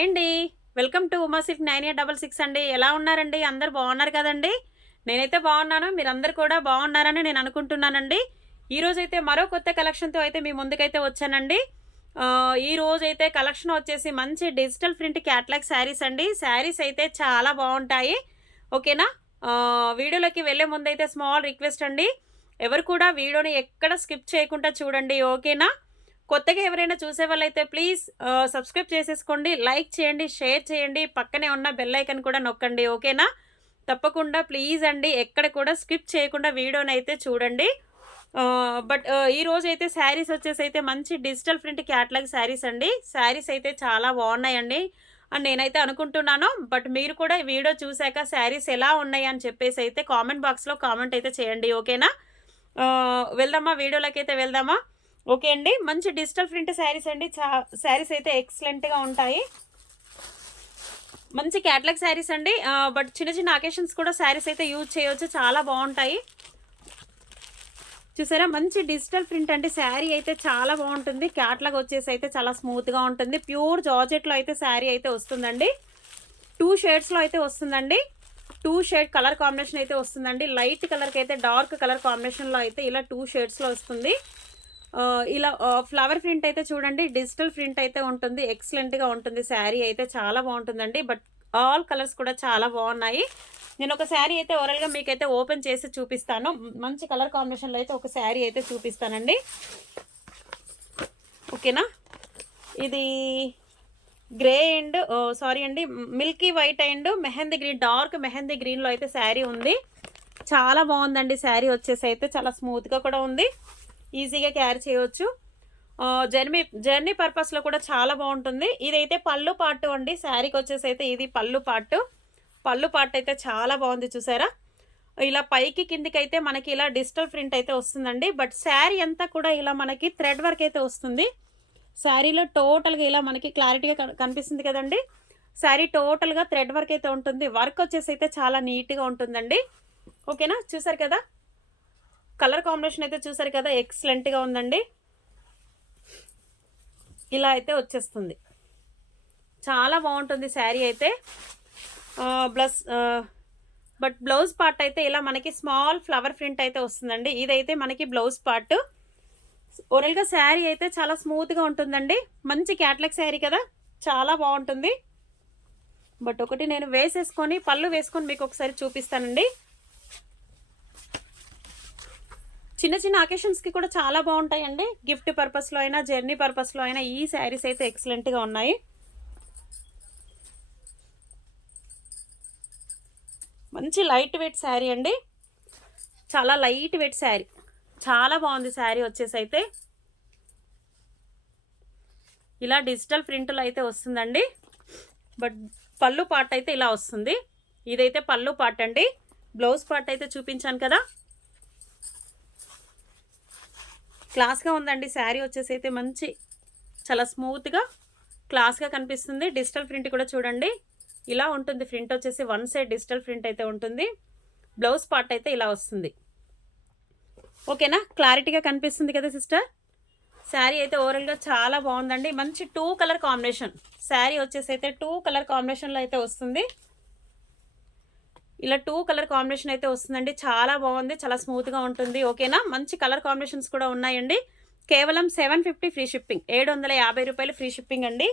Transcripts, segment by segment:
Hi అండి. Welcome to Uma silk 9866 అండి. ఎలా ఉన్నారండి? అందరూ బాగున్నారు కదండీ! నేనైతే బాగున్నాను. మీరందరూ కూడా బాగున్నారని నేను అనుకుంటున్నానండి. ఈరోజైతే మరో కొత్త కలెక్షన్‌తో అయితే మీ ముందుకైతే వచ్చానండి. ఈరోజైతే కలెక్షన్ వచ్చేసి మంచి డిజిటల్ ప్రింట్ క్యాట్లాగ్ శారీస్ అండి. శారీస్ అయితే చాలా బాగుంటాయి. ఓకేనా? వీడియోలోకి వెళ్ళే ముందైతే స్మాల్ రిక్వెస్ట్ అండి. ఎవరు కూడా వీడియోని ఎక్కడ స్కిప్ చేయకుండా చూడండి. ఓకేనా? కొత్తగా ఎవరైనా చూసేవాళ్ళైతే ప్లీజ్ సబ్స్క్రైబ్ చేసేసుకోండి. లైక్ చేయండి, షేర్ చేయండి. పక్కనే ఉన్న బెల్ ఐకాన్ కూడా నొక్కండి. ఓకేనా? తప్పకుండా ప్లీజ్ అండి ఎక్కడ కూడా స్కిప్ చేయకుండా వీడియోనైతే చూడండి. ఈరోజైతే శారీస్ వచ్చేసైతే మంచి డిజిటల్ ప్రింట్ క్యాటలాగ్ శారీస్ అండి. శారీస్ అయితే చాలా బాగున్నాయండి అని నేనైతే అనుకుంటున్నాను. బట్ మీరు కూడా ఈ వీడియో చూసాక శారీస్ ఎలా ఉన్నాయి అని చెప్పేసి అయితే కామెంట్ బాక్స్‌లో కామెంట్ అయితే చేయండి. ఓకేనా? వెళ్దామా? వీడియోలోకైతే వెళ్దామా? ఓకే అండి. మంచి డిజిటల్ ప్రింట్ శారీస్ అండి. శారీస్ అయితే ఎక్సలెంట్‌గా ఉంటాయి. మంచి క్యాటలాగ్ శారీస్ అండి. బట్ చిన్న చిన్న అకేషన్స్ కూడా శారీస్ అయితే యూజ్ చేయొచ్చు. చాలా బాగుంటాయి. చూసారా? మంచి డిజిటల్ ప్రింట్ అంటే శారీ అయితే చాలా బాగుంటుంది. క్యాటలాగ్ వచ్చేసి అయితే చాలా స్మూత్‌గా ఉంటుంది. ప్యూర్ జార్జెట్‌లో అయితే శారీ అయితే వస్తుందండి. 2 షేడ్స్‌లో అయితే వస్తుందండి. 2 షేడ్ కలర్ కాంబినేషన్ అయితే వస్తుందండి. లైట్ కలర్‌కి అయితే డార్క్ కలర్ కాంబినేషన్‌లో అయితే ఇలా 2 షేడ్స్‌లో వస్తుంది. ఇలా ఫ్లవర్ ప్రింట్ అయితే చూడండి. డిజిటల్ ప్రింట్ అయితే ఉంటుంది. ఎక్సలెంట్‌గా ఉంటుంది. శారీ అయితే చాలా బాగుంటుందండి. బట్ ఆల్ కలర్స్ కూడా చాలా బాగున్నాయి. నేను ఒక శారీ అయితే ఓవరాల్‌గా మీకైతే ఓపెన్ చేసి చూపిస్తాను. మంచి కలర్ కాంబినేషన్‌లో అయితే ఒక శారీ అయితే చూపిస్తానండి. ఓకేనా? ఇది గ్రే అండ్ సారీ అండి, Milky white and mehndi green, dark mehndi గ్రీన్‌లో అయితే శారీ ఉంది. చాలా బాగుందండి. శారీ వచ్చేసి అయితే చాలా స్మూత్‌గా కూడా ఉంది. ఈజీగా క్యారీ చేయవచ్చు. జర్నీ పర్పస్‌లో కూడా చాలా బాగుంటుంది. ఇదైతే పళ్ళు పార్ట్ అండి. శారీకి వచ్చేసి అయితే ఇది పళ్ళు పార్ట్. పళ్ళు పార్ట్ అయితే చాలా బాగుంది. చూసారా? ఇలా పైకి కిందికైతే మనకి ఇలా డిజిటల్ ప్రింట్ అయితే వస్తుందండి. బట్ శారీ అంతా కూడా ఇలా మనకి థ్రెడ్ వర్క్ అయితే వస్తుంది. శారీలో టోటల్‌గా ఇలా మనకి క్లారిటీగా కనిపిస్తుంది కదండి. శారీ టోటల్‌గా థ్రెడ్ వర్క్ అయితే ఉంటుంది. వర్క్ వచ్చేసి అయితే చాలా నీట్‌గా ఉంటుందండి. ఓకేనా? చూసారు కదా? కలర్ కాంబినేషన్ అయితే చూసారు కదా? ఎక్సలెంట్‌గా ఉందండి. ఇలా అయితే వచ్చేస్తుంది. చాలా బాగుంటుంది శారీ అయితే. బట్ బ్లౌజ్ పార్ట్ అయితే ఇలా మనకి స్మాల్ ఫ్లవర్ ప్రింట్ అయితే వస్తుందండి. ఇదైతే మనకి బ్లౌజ్ పార్ట్. ఓవరాల్‌గా శారీ అయితే చాలా స్మూత్‌గా ఉంటుందండి. మంచి క్యాట్లాగ్ శారీ కదా! చాలా బాగుంటుంది. బట్ ఒకటి నేను వేసేసుకొని పళ్ళు వేసుకొని మీకు ఒకసారి చూపిస్తానండి. చిన్న చిన్న అకేషన్స్‌కి కూడా చాలా బాగుంటాయండి. గిఫ్ట్ పర్పస్‌లో అయినా, జర్నీ పర్పస్‌లో అయినా ఈ శారీస్ అయితే ఎక్సలెంట్‌గా ఉన్నాయి. మంచి లైట్ వెయిట్ శారీ అండి. చాలా లైట్ వెయిట్ శారీ. చాలా బాగుంది శారీ వచ్చేసి అయితే. ఇలా డిజిటల్ ప్రింట్లో అయితే వస్తుందండి. బట్ పళ్ళు పార్ట్ అయితే ఇలా వస్తుంది. ఇదైతే పళ్ళు పార్ట్ అండి. బ్లౌజ్ పార్ట్ అయితే చూపించాను కదా! క్లాస్‌గా ఉందండి. శారీ వచ్చేసి అయితే మంచి చాలా స్మూత్‌గా క్లాస్‌గా కనిపిస్తుంది. డిజిటల్ ప్రింట్ కూడా చూడండి. ఇలా ఉంటుంది. ప్రింట్ వచ్చేసి వన్ సైడ్ డిజిటల్ ప్రింట్ అయితే ఉంటుంది. బ్లౌజ్ పార్ట్ అయితే ఇలా వస్తుంది. ఓకేనా? క్లారిటీగా కనిపిస్తుంది కదా సిస్టర్? శారీ అయితే ఓవరాల్‌గా చాలా బాగుందండి. మంచి 2 కలర్ కాంబినేషన్. శారీ వచ్చేసి అయితే 2 కలర్ కాంబినేషన్‌లో అయితే వస్తుంది. ఇలా 2 కలర్ కాంబినేషన్ అయితే వస్తుందండి. చాలా బాగుంది. చాలా స్మూత్‌గా ఉంటుంది. ఓకేనా? మంచి కలర్ కాంబినేషన్స్ కూడా ఉన్నాయండి. కేవలం 750 ఫ్రీ షిప్పింగ్. 750 రూపాయలు ఫ్రీ షిప్పింగ్ అండి.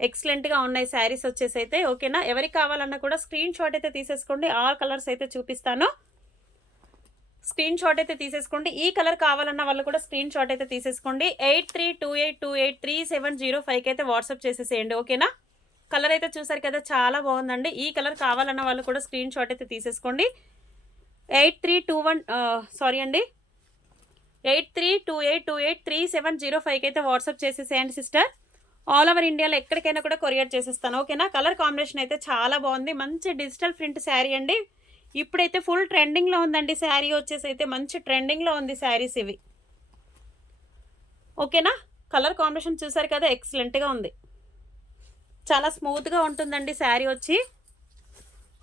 ఎక్సలెంట్‌గా ఉన్నాయి శారీస్ వచ్చేసి అయితే. ఓకేనా? ఎవరికి కావాలన్నా కూడా స్క్రీన్ షాట్ అయితే తీసేసుకోండి. ఆల్ కలర్స్ అయితే చూపిస్తాను. స్క్రీన్ షాట్ అయితే తీసేసుకోండి. ఈ కలర్ కావాలన్న వాళ్ళు కూడా స్క్రీన్ షాట్ అయితే తీసేసుకోండి. 8328283705కి అయితే వాట్సాప్ చేసేసేయండి. ఓకేనా? కలర్ అయితే చూసారు కదా? చాలా బాగుందండి. ఈ కలర్ కావాలన్న వాళ్ళు కూడా స్క్రీన్ షాట్ అయితే తీసేసుకోండి. 8328283705కి అయితే వాట్సాప్ చేసేసేయండి సిస్టర్. ఆల్ ఓవర్ ఇండియాలో ఎక్కడికైనా కూడా కొరియర్ చేసేస్తాను. ఓకేనా? కలర్ కాంబినేషన్ అయితే చాలా బాగుంది. మంచి డిజిటల్ ప్రింట్ శారీ అండి. ఇప్పుడైతే ఫుల్ ట్రెండింగ్లో ఉందండి. శారీ వచ్చేసి అయితే మంచి ట్రెండింగ్లో ఉంది శారీస్ ఇవి. ఓకేనా? కలర్ కాంబినేషన్ చూసారు కదా? ఎక్సలెంట్‌గా ఉంది. చాలా స్మూత్‌గా ఉంటుందండి శారీ వచ్చి.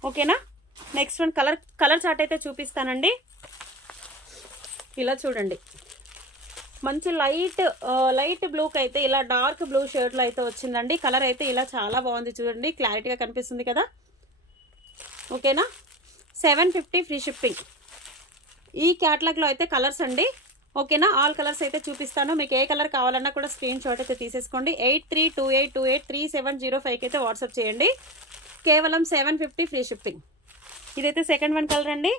ఓకేనా? నెక్స్ట్ వన్ కలర్ చార్ట్ అయితే చూపిస్తానండి. ఇలా చూడండి. మంచి లైట్ బ్లూకి అయితే ఇలా డార్క్ బ్లూ షర్ట్లో అయితే వచ్చిందండి. కలర్ అయితే ఇలా చాలా బాగుంది చూడండి, క్లారిటీగా కనిపిస్తుంది కదా. ఓకేనా, 750 ఫ్రీ షిప్పింగ్. ఈ క్యాటలాగ్లో అయితే కలర్స్ అండి. ఓకేనా, ఆల్ కలర్స్ అయితే చూపిస్తాను. మీకు ఏ కలర్ కావాలన్నా కూడా స్క్రీన్ షాట్ అయితే తీసేసుకోండి. 8328283705కి అయితే వాట్సాప్ చేయండి. కేవలం 750 ఫ్రీ షిప్పింగ్. ఇదైతే సెకండ్ వన్ కలర్ అండి.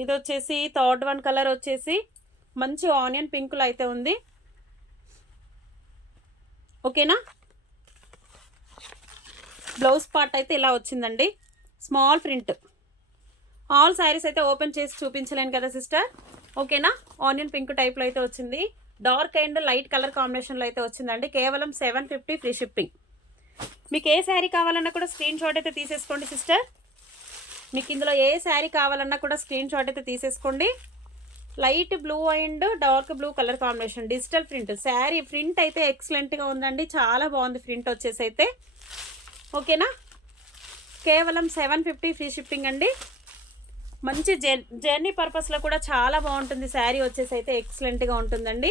ఇది వచ్చేసి థర్డ్ వన్ కలర్ వచ్చేసి మంచి ఆనియన్ పింక్లో అయితే ఉంది. ఓకేనా, బ్లౌజ్ పార్ట్ అయితే ఇలా వచ్చిందండి, స్మాల్ ప్రింట్. ఆల్ శారీస్ అయితే ఓపెన్ చేసి చూపించలేను కదా సిస్టర్. ఓకేనా, ఆనియన్ పింక్ టైప్లో అయితే వచ్చింది. డార్క్ అండ్ లైట్ కలర్ కాంబినేషన్లో అయితే వచ్చిందండి. కేవలం 750 ఫ్రీ షిప్పింగ్. మీకు ఏ శారీ కావాలన్నా కూడా స్క్రీన్ షాట్ అయితే తీసేసుకోండి సిస్టర్. మీకు ఇందులో ఏ శారీ కావాలన్నా కూడా స్క్రీన్ షాట్ అయితే తీసేసుకోండి. Light blue and dark blue colour combination, digital print. Sari print అయితే ఎక్సలెంట్గా ఉందండి, చాలా బాగుంది ప్రింట్ వచ్చేసి అయితే. ఓకేనా, కేవలం 750 ఫ్రీ షిప్పింగ్ అండి. మంచి జర్నీ పర్పస్లో కూడా చాలా బాగుంటుంది శారీ వచ్చేసి అయితే, ఎక్సలెంట్గా ఉంటుందండి.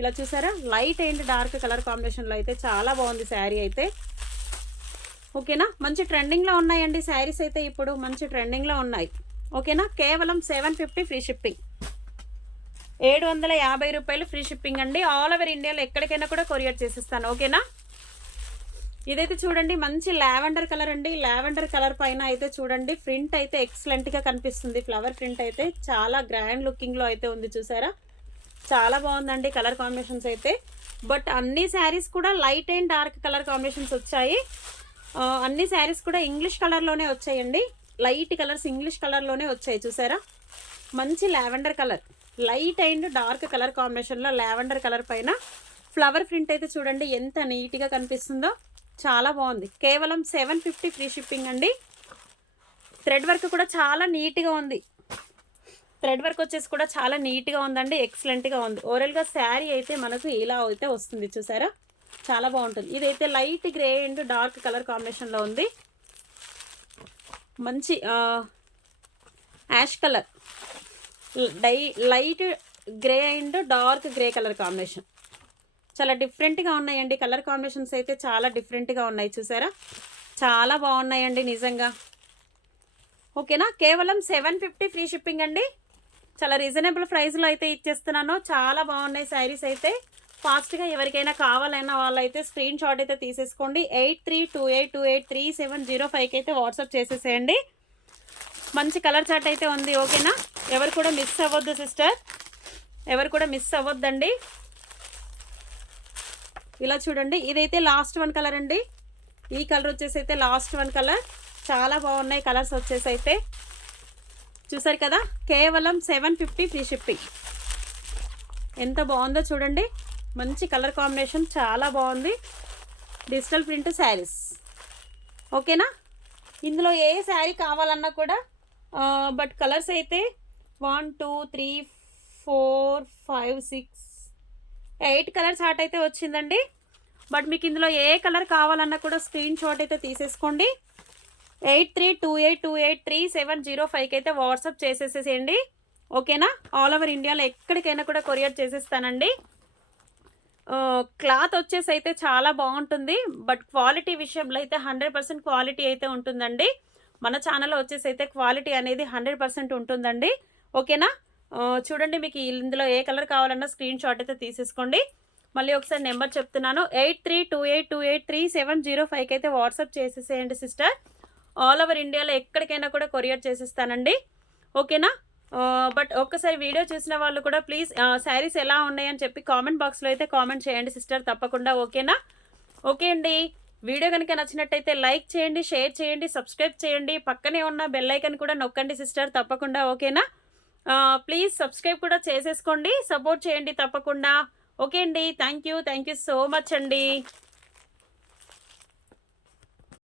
ఇలా చూసారా, లైట్ అండ్ డార్క్ కలర్ కాంబినేషన్లో అయితే చాలా బాగుంది శారీ అయితే. ఓకేనా, మంచి ట్రెండింగ్లో ఉన్నాయండి శారీస్ అయితే, ఇప్పుడు మంచి ట్రెండింగ్లో ఉన్నాయి. ఓకేనా, కేవలం 750 ఫ్రీ షిప్పింగ్. 750 రూపాయలు ఫ్రీ షిప్పింగ్ అండి. ఆల్ ఓవర్ ఇండియాలో ఎక్కడికైనా కూడా కొరియర్ చేసిస్తాను. ఓకేనా, ఇదైతే చూడండి మంచి లావెండర్ కలర్ అండి. లావెండర్ కలర్ పైన అయితే చూడండి ప్రింట్ అయితే ఎక్సలెంట్గా కనిపిస్తుంది. ఫ్లవర్ ప్రింట్ అయితే చాలా గ్రాండ్ లుకింగ్లో అయితే ఉంది, చూసారా, చాలా బాగుందండి కలర్ కాంబినేషన్స్ అయితే. బట్ అన్ని శారీస్ కూడా light and dark colour combinations వచ్చాయి. అన్ని శారీస్ కూడా ఇంగ్లీష్ కలర్లోనే వచ్చాయండి. లైట్ కలర్స్ ఇంగ్లీష్ కలర్లోనే వచ్చాయి, చూసారా. మంచి lavender colour, light and dark colour కాంబినేషన్లో లావెండర్ కలర్ పైన ఫ్లవర్ ప్రింట్ అయితే చూడండి ఎంత నీట్గా కనిపిస్తుందో, చాలా బాగుంది. కేవలం 750 ఫ్రీ షిప్పింగ్ అండి. థ్రెడ్ వర్క్ కూడా చాలా నీట్గా ఉంది. థ్రెడ్ వర్క్ వచ్చేసి కూడా చాలా నీట్గా ఉందండి, ఎక్సలెంట్గా ఉంది. ఓవరాల్గా శారీ అయితే మనకు ఇలా అయితే వస్తుంది, చూసారా, చాలా బాగుంటుంది. ఇదైతే light grey and dark colour కాంబినేషన్లో ఉంది. మంచి ash colour, light grey and dark grey colour combination. చాలా డిఫరెంట్గా ఉన్నాయండి కలర్ కాంబినేషన్స్ అయితే, చాలా డిఫరెంట్గా ఉన్నాయి, చూసారా, చాలా బాగున్నాయండి నిజంగా. ఓకేనా, కేవలం 750 ఫ్రీ షిప్పింగ్ అండి. చాలా రీజనబుల్ ప్రైస్లో అయితే ఇచ్చేస్తున్నాను. చాలా బాగున్నాయి శారీస్ అయితే. ఫాస్ట్గా ఎవరికైనా కావాలన్నా వాళ్ళైతే స్క్రీన్ షాట్ అయితే తీసేసుకోండి. 8328283705కి అయితే వాట్సాప్ చేసేసేయండి. మంచి కలర్ చార్ట్ అయితే ఉంది. ఓకేనా, ఎవరు కూడా మిస్ అవ్వద్దు సిస్టర్, ఎవరు కూడా మిస్ అవ్వద్దండి. ఇలా చూడండి, ఇదైతే లాస్ట్ వన్ కలర్ అండి. ఈ కలర్ వచ్చేసి అయితే లాస్ట్ వన్ కలర్. చాలా బాగున్నాయి కలర్స్ వచ్చేసి అయితే, చూసారు కదా. కేవలం 750 ఫ్రీ షిప్పింగ్. ఎంత బాగుందో చూడండి, మంచి కలర్ కాంబినేషన్, చాలా బాగుంది. Digital print saris. ఓకేనా, ఇందులో ఏ శారీ కావాలన్నా కూడా బట్ కలర్స్ అయితే 1 2 3 4 5 6 8 కలర్ చార్ట్ అయితే వచ్చిందండి. బట్ మీకు ఇందులో ఏ కలర్ కావాలన్నా కూడా స్క్రీన్ షాట్ అయితే తీసేసుకోండి. 8328283705కి అయితే వాట్సాప్ చేసేసేయండి. ఓకేనా, ఆల్ ఓవర్ ఇండియాలో ఎక్కడికైనా కూడా కొరియర్ చేసేస్తానండి. క్లాత్ వచ్చేసి అయితే చాలా బాగుంటుంది. బట్ క్వాలిటీ విషయంలో అయితే 100% క్వాలిటీ అయితే ఉంటుందండి. మన ఛానల్లో వచ్చేసి అయితే క్వాలిటీ అనేది 100% ఉంటుందండి. ఓకేనా, చూడండి మీకు ఇందులో ఏ కలర్ కావాలన్నా స్క్రీన్ షాట్ అయితే తీసేసుకోండి. మళ్ళీ ఒకసారి నెంబర్ చెప్తున్నాను, 8328283705కి అయితే వాట్సాప్ చేసేసేయండి సిస్టర్. ఆల్ ఓవర్ ఇండియాలో ఎక్కడికైనా కూడా కొరియర్ చేసేస్తానండి. ఓకేనా, బట్ ఒక్కసారి వీడియో చూసిన వాళ్ళు కూడా ప్లీజ్ శారీస్ ఎలా ఉన్నాయని చెప్పి కామెంట్ బాక్స్లో అయితే కామెంట్ చేయండి సిస్టర్, తప్పకుండా. ఓకేనా, ఓకే అండి. వీడియో కనుక నచ్చినట్టయితే లైక్ చేయండి, షేర్ చేయండి, సబ్స్క్రైబ్ చేయండి. పక్కనే ఉన్న బెల్ ఐకాన్ కూడా నొక్కండి సిస్టర్, తప్పకుండా. ఓకేనా, ప్లీజ్ సబ్స్క్రైబ్ కూడా చేసేసుకోండి, సపోర్ట్ చేయండి తప్పకుండా. ఓకే అండి, థ్యాంక్ యూ సో మచ్ అండి.